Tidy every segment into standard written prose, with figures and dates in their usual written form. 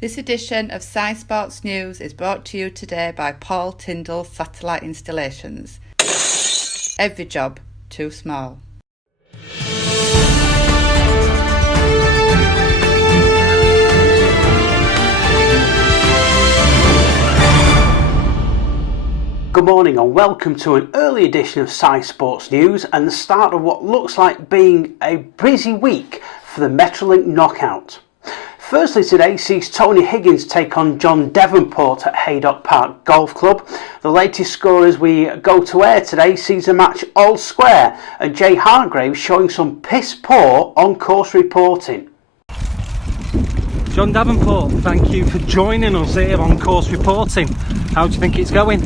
This edition of Sci Sports News is brought to you today by Paul Tyndall Satellite Installations. Every job too small. Good morning and welcome to an early edition of Sci Sports News and the start of what looks like being a busy week for the Metrolink Knockout. Firstly today sees Tony Higgins take on John Devonport at Haydock Park Golf Club. The latest score as we go to air today sees the match all square and Jay Hargraves showing some piss poor on-course reporting. John Davenport, thank you for joining us here on course reporting. How do you think it's going?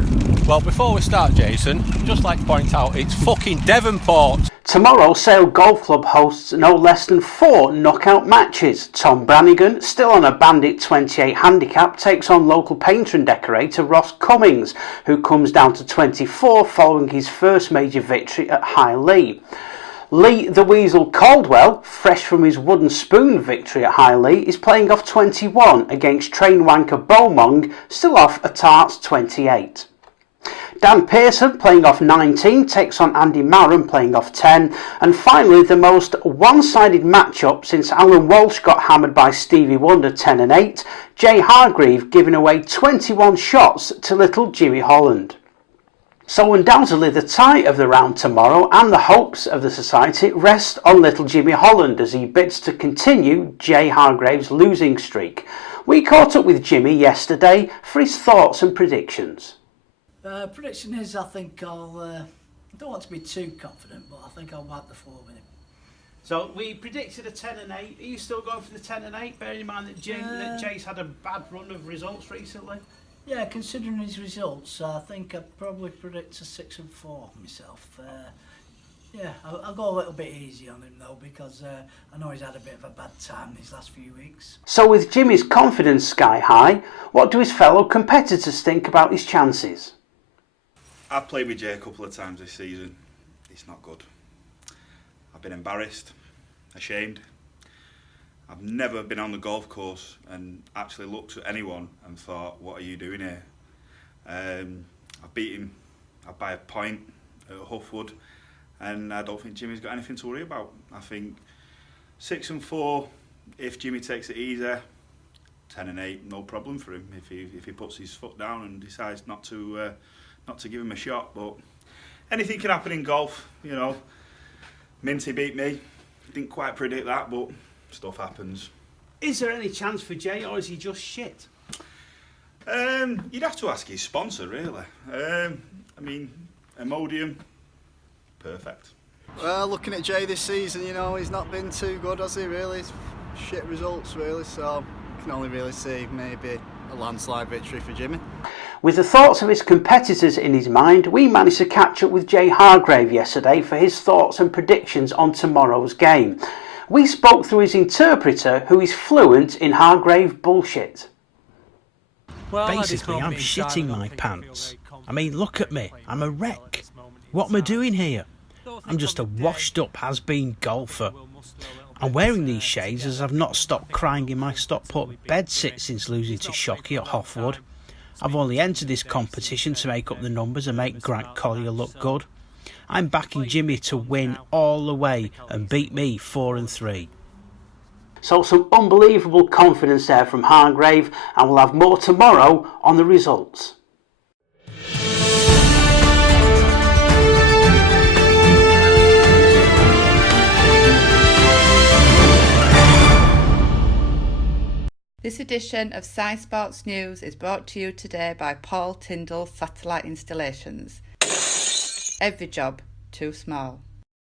Well, before we start, Jason, I'd just like to point out it's fucking Devonport. Tomorrow, Sale Golf Club hosts no less than 4 knockout matches. Tom Brannigan, still on a Bandit 28 handicap, takes on local painter and decorator Ross Cummings, who comes down to 24 following his first major victory at High Lee. Lee the Weasel Caldwell, fresh from his wooden spoon victory at High Lee, is playing off 21 against train wanker Beaumong, still off a Tarts 28. Dan Pearson, playing off 19, takes on Andy Marron, playing off 10. And finally, the most one-sided matchup since Alan Walsh got hammered by Stevie Wonder 10 and 8, Jay Hargrave giving away 21 shots to little Jimmy Holland. So undoubtedly the tie of the round tomorrow and the hopes of the society rest on little Jimmy Holland as he bids to continue Jay Hargrave's losing streak. We caught up with Jimmy yesterday for his thoughts and predictions. Prediction is I think I don't want to be too confident, but I think I'll wipe the floor with him. So we predicted a 10 and 8. Are you still going for the 10 and 8, bearing in mind that Jay's had a bad run of results recently? Yeah, considering his results, I think I'd probably predict a 6 and 4 myself. I'll go a little bit easy on him though, because I know he's had a bit of a bad time these last few weeks. So with Jimmy's confidence sky high, what do his fellow competitors think about his chances? I've played with Jay a couple of times this season. It's not good. I've been embarrassed, ashamed. I've never been on the golf course and actually looked at anyone and thought, what are you doing here? I've beat him by a point at Huffwood, and I don't think Jimmy's got anything to worry about. I think 6 and 4, if Jimmy takes it easy, 10 and 8, no problem for him if he puts his foot down and decides not to give him a shot. But anything can happen in golf, you know. Minty beat me, didn't quite predict that, but stuff happens. Is there any chance for Jay, or is he just shit? You'd have to ask his sponsor, really. I mean, Imodium, perfect. Well, looking at Jay this season, you know, he's not been too good, has he, really? It's shit results, really, so you can only really see maybe a landslide victory for Jimmy. With the thoughts of his competitors in his mind, we managed to catch up with Jay Hargrave yesterday for his thoughts and predictions on tomorrow's game. We spoke through his interpreter, who is fluent in Hargrave bullshit. Well, basically, I'm shitting my pants. I mean, look at me. I'm a wreck. What am I doing here? I'm just a washed-up has-been golfer. I'm wearing these shades as I've not stopped crying in my Stockport bedsit since losing to Shockey at Hoffwood. I've only entered this competition to make up the numbers and make Grant Collier look good. I'm backing Jimmy to win all the way and beat me 4 and 3. So some unbelievable confidence there from Hargrave, and we'll have more tomorrow on the results. This edition of Sci Sports News is brought to you today by Paul Tyndall Satellite Installations. Every job too small.